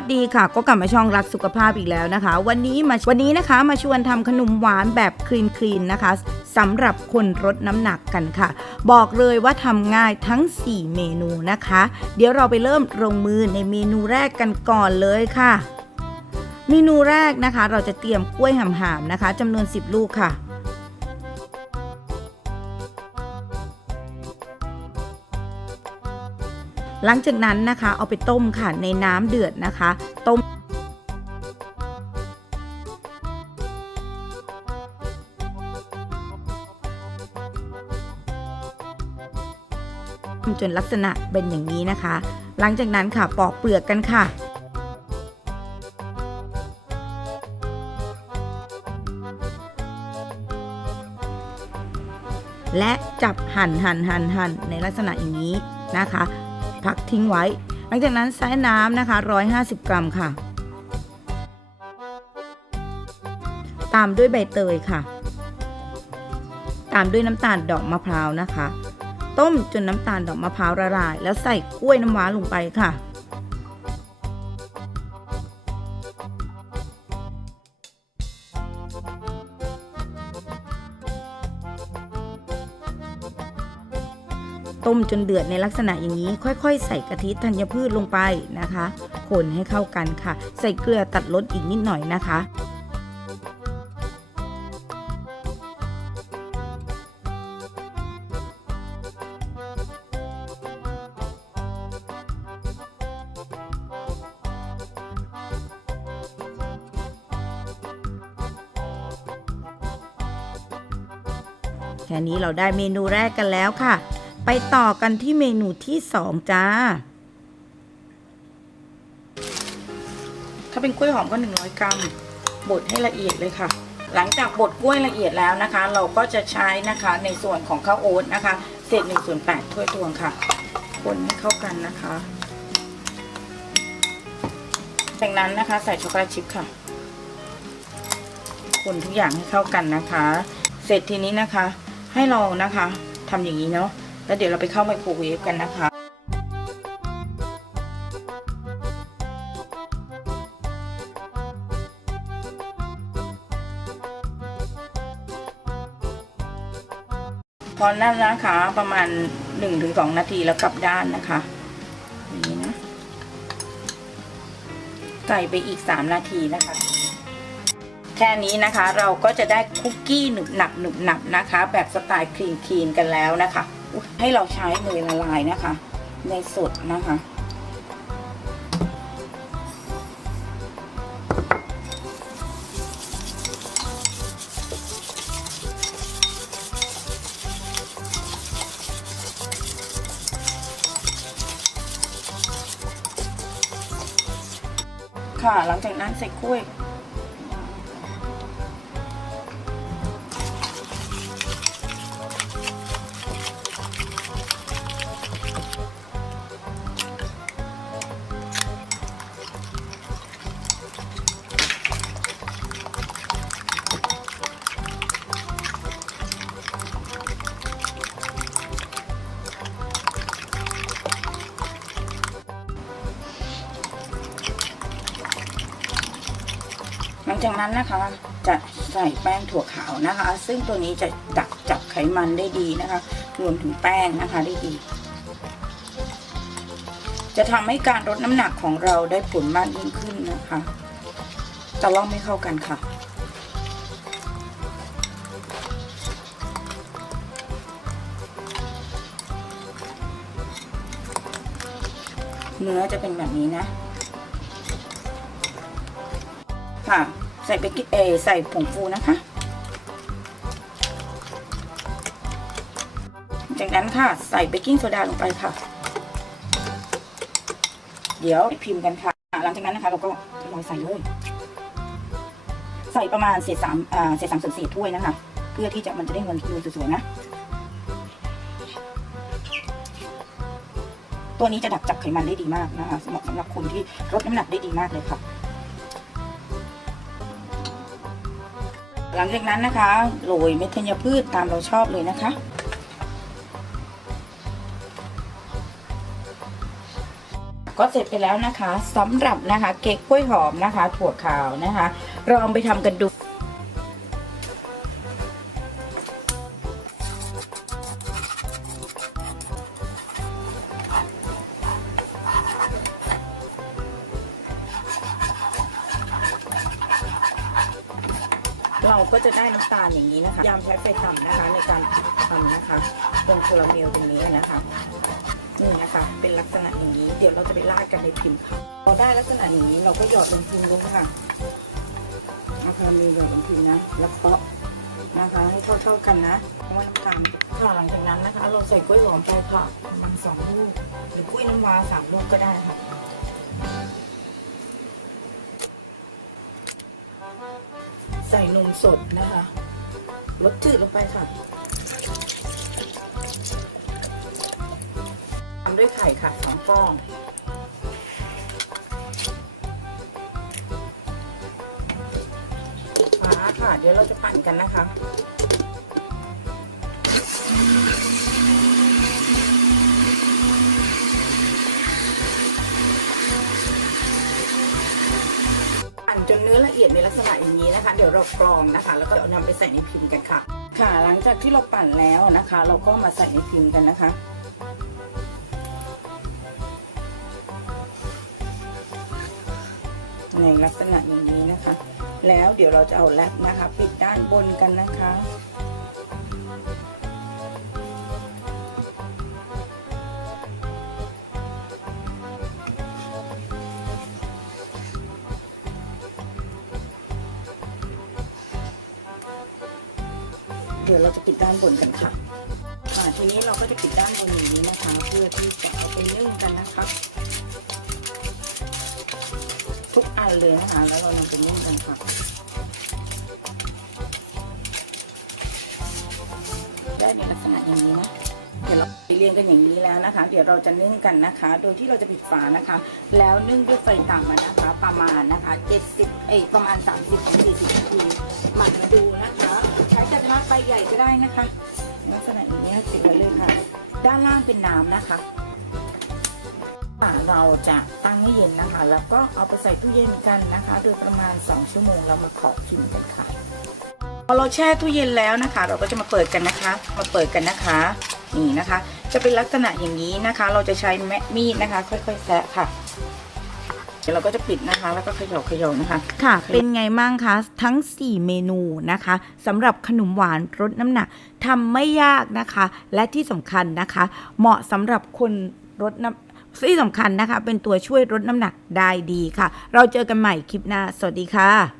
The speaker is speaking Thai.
วัสดีค่ะก็กลับมาช่องรักสุขภาพอีกแล้วนะคะวันนี้นะคะมาชวนทำขนมหวานแบบคลีนนะคะสำหรับคนลดน้ำหนักกันค่ะบอกเลยว่าทำง่ายทั้ง4เมนูนะคะเดี๋ยวเราไปเริ่มลงมือในเมนูแรกกันก่อนเลยค่ะเมนูแรกนะคะเราจะเตรียมกล้วยห่ามๆนะคะจำนวน10ลูกค่ะหลังจากนั้นนะคะเอาไปต้มค่ะในน้ำเดือดนะคะต้มจนลักษณะเป็นอย่างนี้นะคะหลังจากนั้นค่ะปอกเปลือกกันค่ะและจับหั่นในลักษณะอย่างนี้นะคะพักทิ้งไว้หลังจากนั้นใส่น้ำนะคะ150 กรัมค่ะตามด้วยใบเตยค่ะตามด้วยน้ำตาลดอกมะพร้าวนะคะต้มจนน้ำตาลดอกมะพร้าวละลายแล้วใส่กล้วยน้ำว้าลงไปค่ะต้มจนเดือดในลักษณะอย่างนี้ค่อยๆใส่กะทิธัญพืชลงไปนะคะคนให้เข้ากันค่ะใส่เกลือตัดรสอีกนิดหน่อยนะคะแค่นี้เราได้เมนูแรกกันแล้วค่ะไปต่อกันที่เมนูที่2จ้าถ้าเป็นกล้วยหอมก็100 กรัมบดให้ละเอียดเลยค่ะหลังจากบดกล้วยละเอียดแล้วนะคะเราก็จะใช้นะคะในส่วนของข้าวโอ๊ตนะคะเศษ1/8 ถ้วยตวงค่ะคนให้เข้ากันนะคะจากนั้นนะคะใส่ช็อกโกแลตชิพค่ะคนทุกอย่างให้เข้ากันนะคะเสร็จทีนี้นะคะให้เรานะคะทำอย่างนี้เนาะแล้วเดี๋ยวเราไปเข้าไมโครเวฟกันนะคะพอนั่นนะคะประมาณ 1-2 นาทีแล้วกลับด้านนะคะอย่างนี้นะใส่ไปอีก3 นาทีนะคะแค่นี้นะคะเราก็จะได้คุกกี้หนึบหนับนะคะแบบสไตล์คลีนกันแล้วนะคะให้เราใช้เนยละลายนะคะเนยสดนะคะค่ะหลังจากนั้นใส่กล้วยหลังจากนั้นนะคะจะใส่แป้งถั่วขาวนะคะซึ่งตัวนี้จะดักจับไขมันได้ดีนะคะรวมถึงแป้งนะคะได้ดีจะทำให้การลดน้ำหนักของเราได้ผลมากยิ่งขึ้นนะคะจะล่อมไม่เข้ากันค่ะเนื้อจะเป็นแบบนี้นะค่ะใส่เบกกิ้งใส่ผงฟูนะคะจากนั้นค่ะใส่เบกกิ้งโซดาลงไปค่ะเดี๋ยวพิมพ์กันค่ะหลังจากนั้นนะคะเราก็ทยอยใส่เลยใส่ประมาณเศษ3/4 ถ้วยนะคะเพื่อที่จะมันจะได้เงินดูสวยๆนะตัวนี้จะดักจับไขมันได้ดีมากนะคะเหมาะสำหรับคนที่ลดน้ำหนักได้ดีมากเลยค่ะหลังจากนั้นนะคะโรยเม็ดธัญพืชตามเราชอบเลยนะคะ ค ก็เสร็จไปแล้วนะคะสำหรับนะคะเค้กกล้วยหอมนะคะถั่วขาวนะคะเราเอาไปทำกันดูเราก็จะได้น้ำตาลอย่างนี้นะคะยามใช้ไฟต่ำนะคะในการทำนะคะตรงคาราเมลตรงนี้นะคะนี่นะคะเป็นลักษณะอย่างนี้เดี๋ยวเราจะไปราดกันในพิมพ์พอได้ลักษณะอย่างนี้เราก็หยอดลงพิมพ์ลงค่ะเอาคาราเมลหยอดลงพิมพ์นะแล้วเคาะนะคะให้เข้ากันนะเพราะว่าน้ำตาลค่ะหลังจากนั้นนะคะเราใส่กล้วยหอมไปค่ะประมาณ2 ลูกหรือกล้วยน้ำว้า3 ลูกก็ได้ค่ะใส่นมสดนะคะรสจืดลงไปค่ะทำด้วยไข่ค่ะ2 ฟองฟ้าค่ะเดี๋ยวเราจะปั่นกันนะคะจนเนื้อละเอียดในลักษณะอย่างนี้นะคะเดี๋ยวเรากรองนะคะแล้วก็นำไปใส่ในพิมพ์กันค่ะค่ะหลังจากที่เราปั่นแล้วนะคะ เราก็มาใส่ในพิมพ์กันนะคะในลักษณะอย่างนี้นะคะแล้วเดี๋ยวเราจะเอาแรปนะคะปิดด้านบนกันนะคะเดี๋ยวเราจะปิดด้านบนกันค่ะทีนี้เราก็จะปิดด้านบนอย่างนี้นะคะเพื่อที่จะเอาไปนึ่งกันนะคะทุกอันเลยนะคะแล้วเรานำไปนึ่งกันค่ะได้ในลักษณะอย่างนี้นะเดี๋ยวเราไปเรียงกันอย่างนี้แล้วนะคะเดี๋ยวเราจะนึ่งกันนะคะโดยที่เราจะปิดฝานะคะแล้วนึ่งด้วยไฟต่ำนะคะประมาณนะคะประมาณ30-40 นาทีหมั่นมาดูนะคะใช้กระทะใบใหญ่ก็ได้นะคะลักษณะอย่างนี้ติดไว้เลยค่ะด้านล่างเป็นน้ำนะคะเราจะตั้งให้เย็นนะคะแล้วก็เอาไปใส่ตู้เย็นกันนะคะโดยประมาณ2 ชั่วโมงเรามาขอชิมกันค่ะพอเราแช่ตู้เย็นแล้วนะคะเราก็จะมาเปิดกันนะคะนี่นะคะจะเป็นลักษณะอย่างนี้นะคะเราจะใช้มีดนะคะค่อยๆแซะค่ะเดี๋ยวเราก็จะปิดนะคะแล้วก็เขย่านะคะค่ะเป็นไงมั่งคะทั้ง4 เมนูนะคะสำหรับขนมหวานลดน้ำหนักทำไม่ยากนะคะและที่สำคัญนะคะเหมาะสำหรับคนลดน้ำที่สำคัญนะคะเป็นตัวช่วยลดน้ำหนักได้ดีค่ะเราเจอกันใหม่คลิปหน้าสวัสดีค่ะ